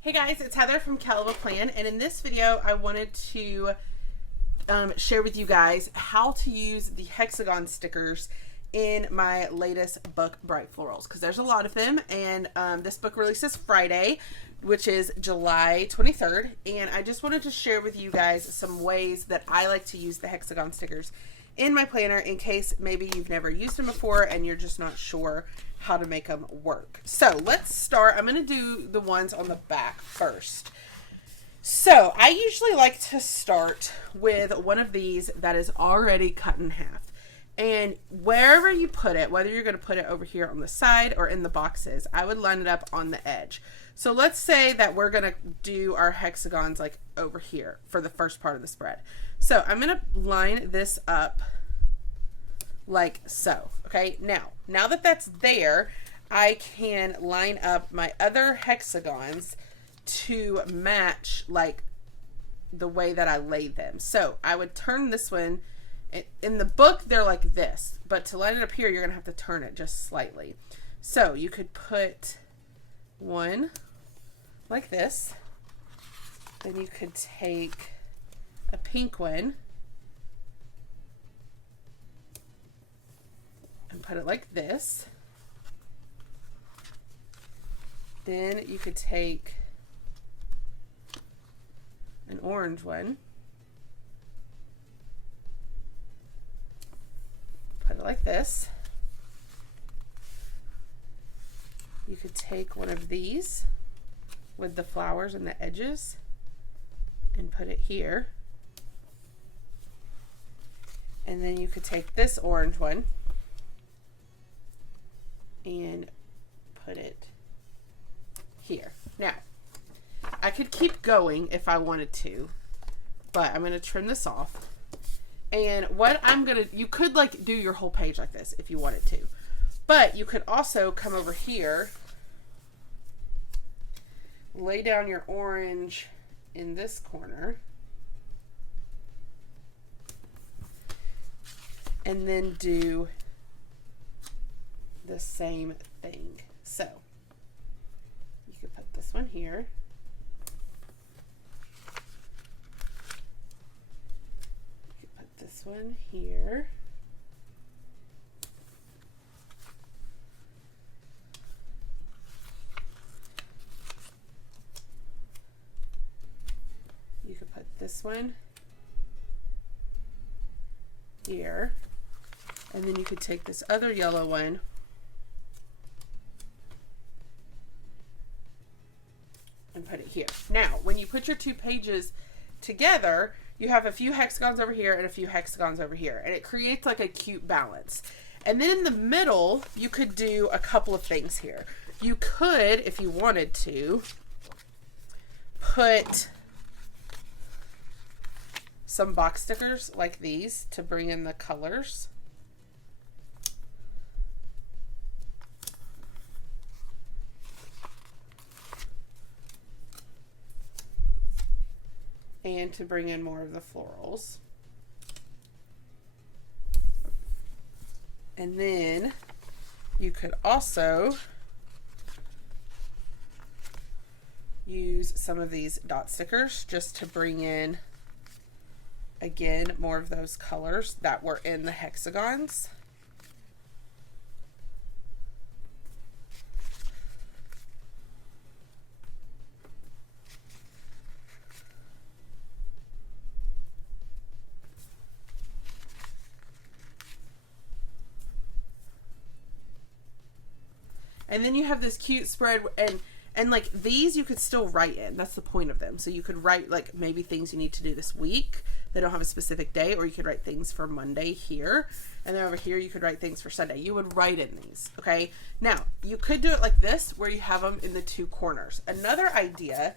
Hey guys, it's Heather from Kell Plan, and in this video I wanted to share with you guys how to use the Hexagon stickers in my latest book, Bright Florals, because there's a lot of them, and this book releases Friday, which is July 23rd, and I just wanted to share with you guys some ways that I like to use the Hexagon stickers in my planner in case maybe you've never used them before and you're just not sure how to make them work. So let's start. I'm going to do the ones on the back first. So I usually like to start with one of these that is already cut in half. And wherever you put it, whether you're going to put it over here on the side or in the boxes, I would line it up on the edge. So let's say that we're going to do our hexagons like over here for the first part of the spread. So I'm going to line this up like so. Okay, now that that's there, I can line up my other hexagons to match like the way that I laid them. So I would turn this one. In the book, they're like this, but to line it up here, you're going to have to turn it just slightly. So you could put one like this. Then you could take a pink one and put it like this. Then you could take an orange one, put it like this. You could take one of these with the flowers and the edges and put it here. And then you could take this orange one and put it here. Now, I could keep going if I wanted to, but I'm going to trim this off. And what I'm going to, you could like do your whole page like this if you wanted to, but you could also come over here, lay down your orange in this corner, and then do the same thing. So you could put this one here. You could put this one here. You could put this one here. And then you could take this other yellow one and put it here. Now, when you put your two pages together, you have a few hexagons over here and a few hexagons over here, and it creates like a cute balance. And then in the middle, you could do a couple of things here. You could, if you wanted to, put some box stickers like these to bring in the colors. And to bring in more of the florals. And then you could also use some of these dot stickers just to bring in, again, more of those colors that were in the hexagons. And then you have this cute spread, and like these you could still write in. That's the point of them. So you could write like maybe things you need to do this week. They don't have a specific day, or you could write things for Monday here. And then over here you could write things for Sunday. You would write in these, okay? Now, you could do it like this where you have them in the two corners. Another idea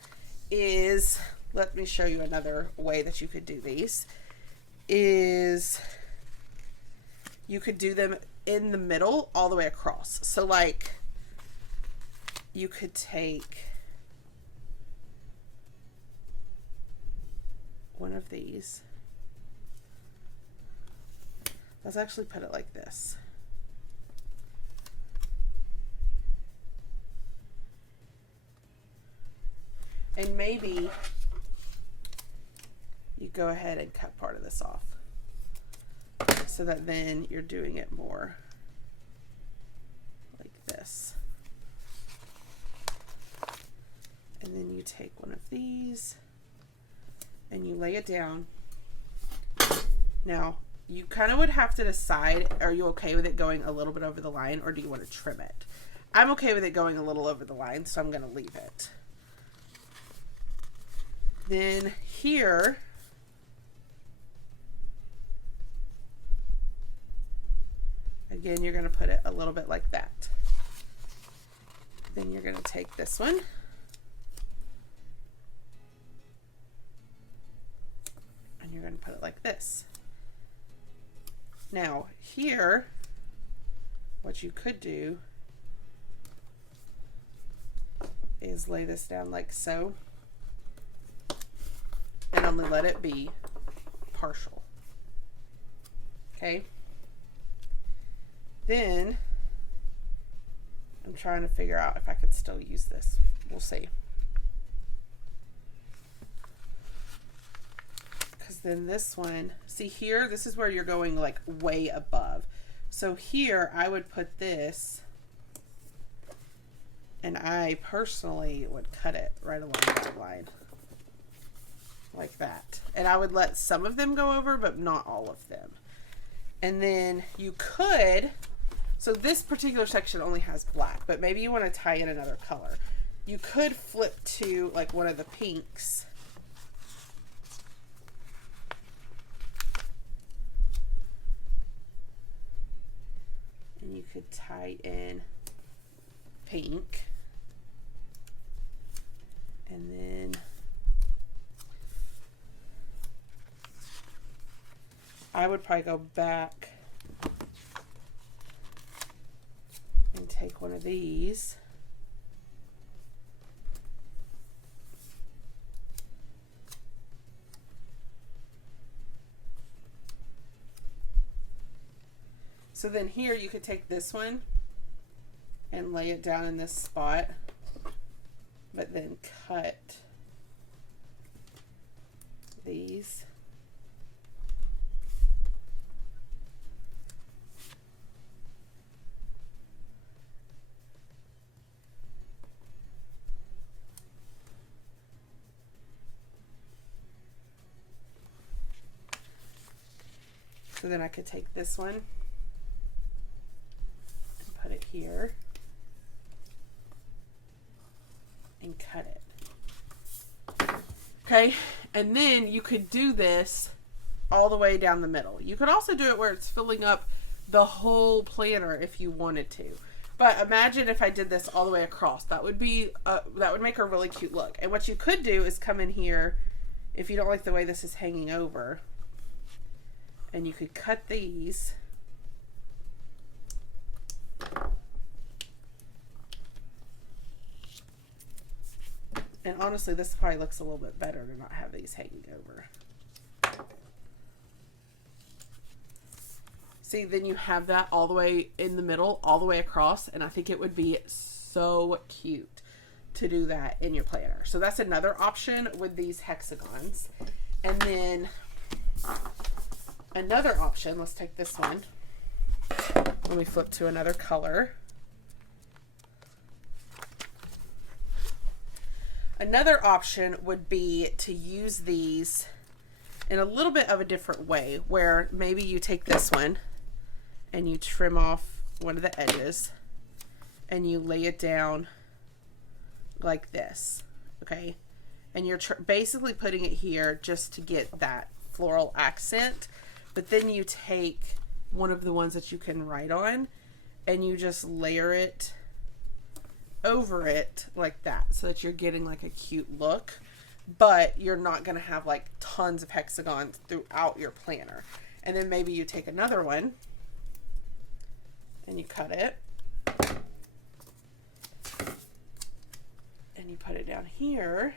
is, let me show you another way that you could do these, is you could do them in the middle all the way across. So like, you could take one of these. Let's actually put it like this. And maybe you go ahead and cut part of this off so that then you're doing it more like this. And then you take one of these and you lay it down. Now, you kind of would have to decide, are you okay with it going a little bit over the line, or do you want to trim it? I'm okay with it going a little over the line, so I'm going to leave it. Then here, again, you're going to put it a little bit like that. Then you're going to take this one. And you're going to put it like this. Now, here, what you could do is lay this down like so, and only let it be partial. Okay? Then, I'm trying to figure out if I could still use this. We'll see. Then this one, see here, this is where you're going like way above. So here I would put this, and I personally would cut it right along that line like that. And I would let some of them go over, but not all of them. And then you could, so this particular section only has black, but maybe you want to tie in another color. You could flip to like one of the pinks. And you could tie in pink, and then I would probably go back and take one of these So then here you could take this one and lay it down in this spot, but then cut these. So then I could take this one and put it here and cut it. Okay, and then you could do this all the way down the middle. You could also do it where it's filling up the whole planner if you wanted to. But imagine if I did this all the way across. That would be that would make a really cute look. And what you could do is come in here, if you don't like the way this is hanging over, and you could cut these and honestly this probably looks a little bit better to not have these hanging over. See, then you have that all the way in the middle, all the way across, and I think it would be so cute to do that in your planner. So that's another option with these hexagons. And then another option, let's take this one. Let me flip to another color. Another option would be to use these in a little bit of a different way, where maybe you take this one and you trim off one of the edges and you lay it down like this, okay? And you're basically putting it here just to get that floral accent. But then you take one of the ones that you can write on and you just layer it over it like that, so that you're getting like a cute look, but you're not going to have like tons of hexagons throughout your planner. And then maybe you take another one and you cut it and you put it down here,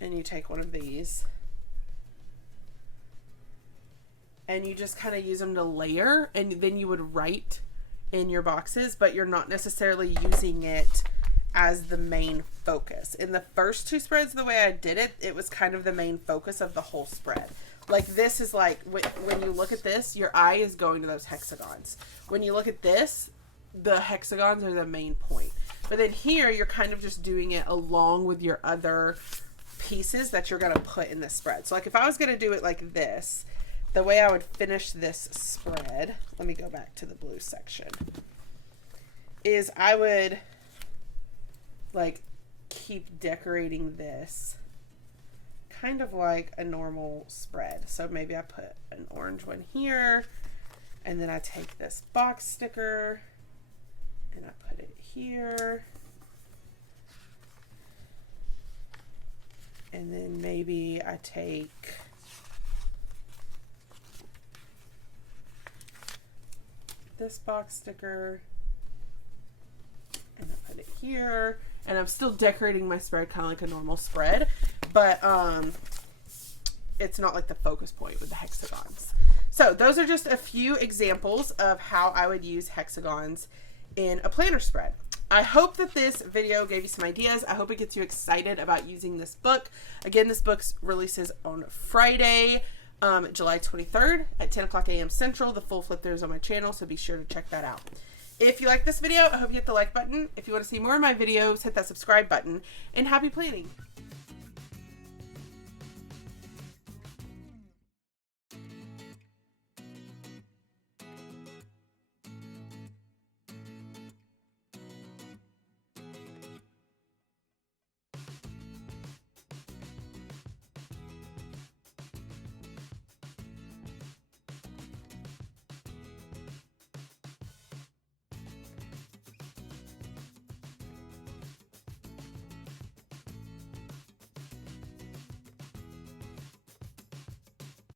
and you take one of these and you just kind of use them to layer, and then you would write in your boxes, but you're not necessarily using it as the main focus. In the first two spreads, the way I did it, it was kind of the main focus of the whole spread. Like this is like, when you look at this, your eye is going to those hexagons. When you look at this, the hexagons are the main point. But then here, you're kind of just doing it along with your other pieces that you're going to put in the spread. So like if I was going to do it like this, the way I would finish this spread, let me go back to the blue section, is I would like keep decorating this kind of like a normal spread. So maybe I put an orange one here, and then I take this box sticker and I put it here, and then maybe I take this box sticker and I put it here, and I'm still decorating my spread kind of like a normal spread, but it's not like the focus point with the hexagons. So those are just a few examples of how I would use hexagons in a planner spread. I hope that this video gave you some ideas. I hope it gets you excited about using this book. Again, this book releases on Friday, July 23rd at 10 o'clock a.m. Central. The full flip through is on my channel, so be sure to check that out. If you like this video, I hope you hit the like button. If you want to see more of my videos, hit that subscribe button, and happy planning.